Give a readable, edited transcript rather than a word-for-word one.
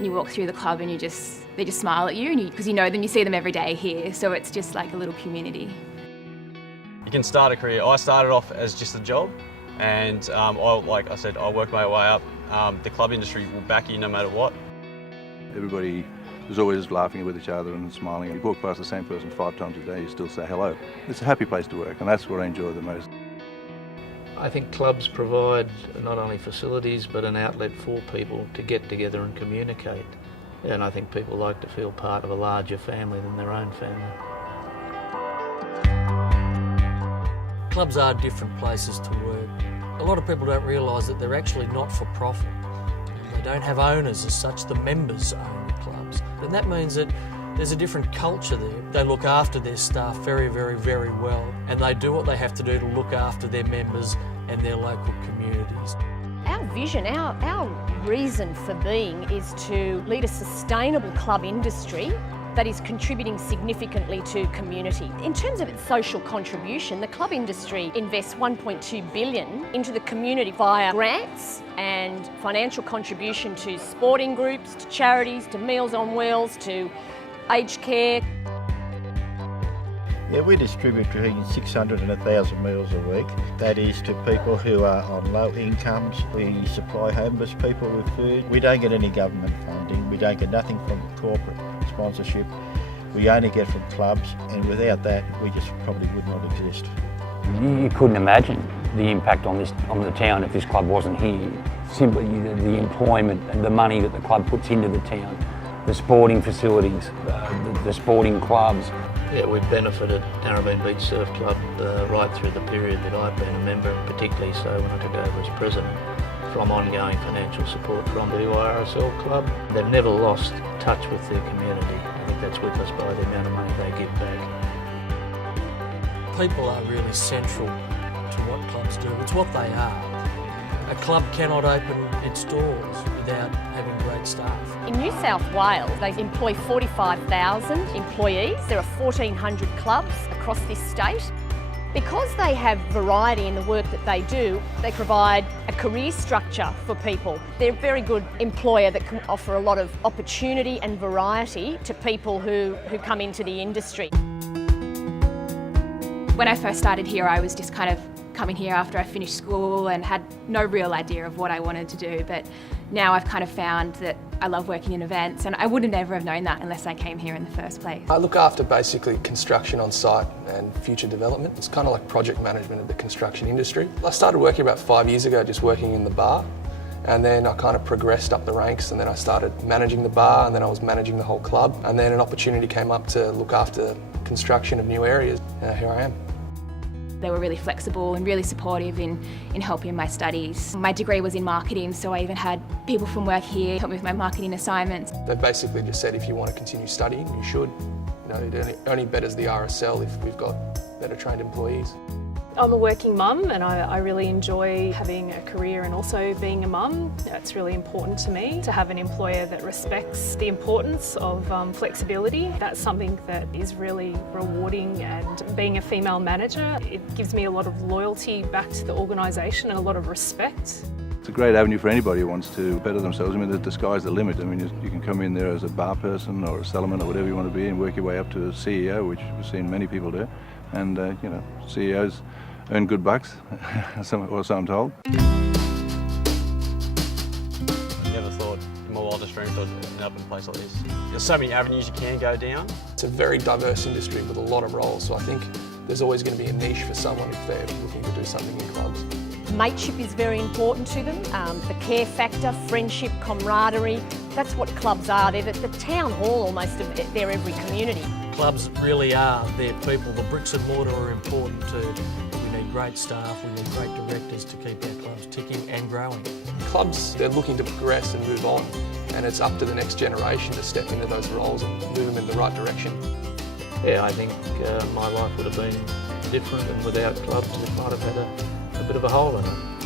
You walk through the club and they just smile at you, because you know them, you see them every day here, so it's just like a little community. You can start a career. I started off as just a job, and like I said, I worked my way up. The club industry will back you no matter what. Everybody is always laughing with each other and smiling. You walk past the same person 5 times a day, you still say hello. It's a happy place to work, and that's what I enjoy the most. I think clubs provide not only facilities but an outlet for people to get together and communicate. And I think people like to feel part of a larger family than their own family. Clubs are different places to work. A lot of people don't realise that they're actually not for profit. They don't have owners as such, the members own the clubs. And that means that there's a different culture there. They look after their staff very, very, very well, and they do what they have to do to look after their members and their local communities. Our vision, our reason for being is to lead a sustainable club industry that is contributing significantly to community. In terms of its social contribution, the club industry invests $1.2 billion into the community via grants and financial contribution to sporting groups, to charities, to Meals on Wheels, to aged care. Yeah, we distribute between 600 and 1,000 meals a week. That is to people who are on low incomes. We supply homeless people with food. We don't get any government funding. We don't get nothing from corporate sponsorship. We only get from clubs, and without that, we just probably would not exist. You couldn't imagine the impact on the town if this club wasn't here. Simply the employment and the money that the club puts into the town, the sporting facilities, the sporting clubs. Yeah, we've benefited Narrabeen Beach Surf Club right through the period that I've been a member, particularly so when I took over as president, from ongoing financial support from the RSL Club. They've never lost touch with their community. I think that's with us by the amount of money they give back. People are really central to what clubs do. It's what they are. A club cannot open its doors without having great staff. In New South Wales, they employ 45,000 employees. There are 1,400 clubs across this state. Because they have variety in the work that they do, they provide a career structure for people. They're a very good employer that can offer a lot of opportunity and variety to people who come into the industry. When I first started here, I was just kind of coming here after I finished school and had no real idea of what I wanted to do, but now I've kind of found that I love working in events, and I would have never have known that unless I came here in the first place. I look after basically construction on site and future development. It's kind of like project management of the construction industry. I started working about 5 years ago, just working in the bar, and then I kind of progressed up the ranks, and then I started managing the bar, and then I was managing the whole club, and then an opportunity came up to look after construction of new areas, and here I am. They were really flexible and really supportive in helping my studies. My degree was in marketing, so I even had people from work here help me with my marketing assignments. They basically just said if you want to continue studying, you should. You know, it only betters the RSL if we've got better trained employees. I'm a working mum, and I really enjoy having a career and also being a mum. It's really important to me to have an employer that respects the importance of flexibility. That's something that is really rewarding, and being a female manager, it gives me a lot of loyalty back to the organisation and a lot of respect. It's a great avenue for anybody who wants to better themselves. I mean, the sky's the limit. I mean, you can come in there as a bar person or a cellarman or whatever you want to be and work your way up to a CEO, which we've seen many people do. And, you know, CEOs earn good bucks, or so I'm told. Never thought in my wildest dreams I'd end up in a place like this. There's so many avenues you can go down. It's a very diverse industry with a lot of roles, so I think there's always going to be a niche for someone if they're looking to do something in clubs. Mateship is very important to them. The care factor, friendship, camaraderie, that's what clubs are. They're the town hall almost of their every community. Clubs really are their people. The bricks and mortar are important too. We need great staff, we need great directors to keep our clubs ticking and growing. Clubs, they're looking to progress and move on, and it's up to the next generation to step into those roles and move them in the right direction. Yeah, I think my life would have been different, and without clubs it might have had a bit of a hole in it.